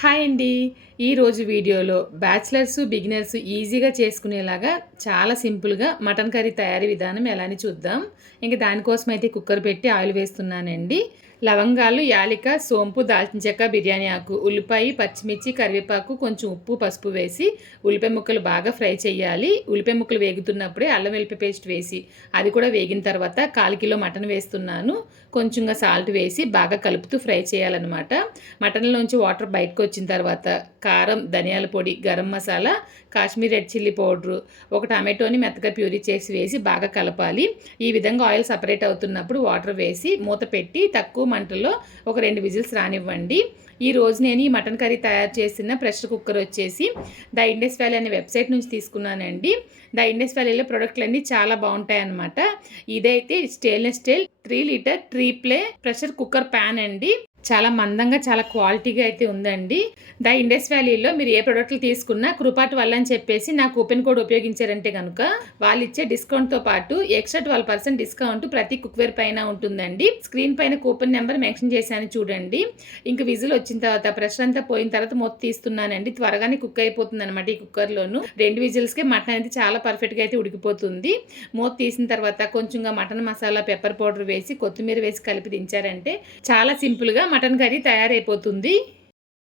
Hi అండి. ఈరోజు వీడియోలో బ్యాచిలర్స్, బిగినర్స్ ఈజీగా చేసుకునేలాగా చాలా సింపుల్‌గా మటన్ కర్రీ తయారీ విధానం ఎలా అని చూద్దాం. ఇంక దానికోసం అయితే కుక్కర్ పెట్టి ఆయిల్ వేస్తున్నానండి. లవంగాలు, యాలిక, సోంపు, దాల్చిన చెక్క, బిర్యానీ ఆకు, ఉల్లిపాయ, పచ్చిమిర్చి, కరివేపాకు, కొంచెం ఉప్పు, పసుపు వేసి ఉల్లిపాయ ముక్కలు బాగా ఫ్రై చేయాలి. ఉల్లిపాయ ముక్కలు వేగుతున్నప్పుడే అల్లం వెల్లుల్లి పేస్ట్ వేసి అది కూడా వేగిన తర్వాత 1/4 కిలో మటన్ వేస్తున్నాను. కొంచెంగా సాల్ట్ వేసి బాగా కలుపుతూ ఫ్రై చేయాలన్నమాట. మటన్లోంచి వాటర్ బయటకు వచ్చిన తర్వాత కారం, ధనియాల పొడి, garam masala, Kashmir red chilli powder, ఒక టమాటోని మెత్తగా ప్యూరీ చేసి వేసి బాగా కలపాలి. ఈ విధంగా ఆయిల్ సపరేట్ అవుతున్నప్పుడు వాటర్ వేసి మూత పెట్టి తక్కువ మంటలో ఒక 2 విజిల్స్ రానివ్వండి. ఈరోజు నేను ఈ మటన్ కర్రీ తయారు చేసిన ప్రెషర్ కుక్కర్ వచ్చేసి ద ఇండస్ వ్యాలీ అనే వెబ్సైట్ నుంచి తీసుకున్నానండి. ద ఇండస్ వ్యాలీలో ప్రొడక్ట్లన్నీ చాలా బాగుంటాయన్నమాట. ఇదైతే stainless steel 3 litre tri-ply pressure cooker pan అండి. చాలా మందంగా, చాలా క్వాలిటీగా అయితే ఉందండి. ద ఇండస్ వ్యాలీలో మీరు ఏ ప్రొడక్ట్లు తీసుకున్నా కృపాట్ వల్ల అని చెప్పేసి నా కూపెన్ కోడ్ ఉపయోగించారంటే కనుక వాళ్ళు ఇచ్చే డిస్కౌంట్తో పాటు ఎక్స్ట్రా 12% డిస్కౌంట్ ప్రతి కుక్వేర్ పైన ఉంటుందండి. స్క్రీన్ పైన కూపన్ నెంబర్ మెన్షన్ చేశాను చూడండి. ఇంక విజిల్ వచ్చిన తర్వాత ప్రెషర్ అంతా పోయిన తర్వాత మూత తీస్తున్నానండి. త్వరగానే కుక్ అయిపోతుంది అనమాట ఈ కుక్కర్లోను. 2 విజిల్స్కే మటన్ అనేది చాలా పర్ఫెక్ట్గా అయితే ఉడికిపోతుంది. మూత తీసిన తర్వాత కొంచెంగా మటన్ మసాలా, పెప్పర్ పౌడర్ వేసి కొత్తిమీర వేసి కలిపి దించారంటే చాలా సింపుల్గా మటన్ కర్రీ తయారైపోతుంది.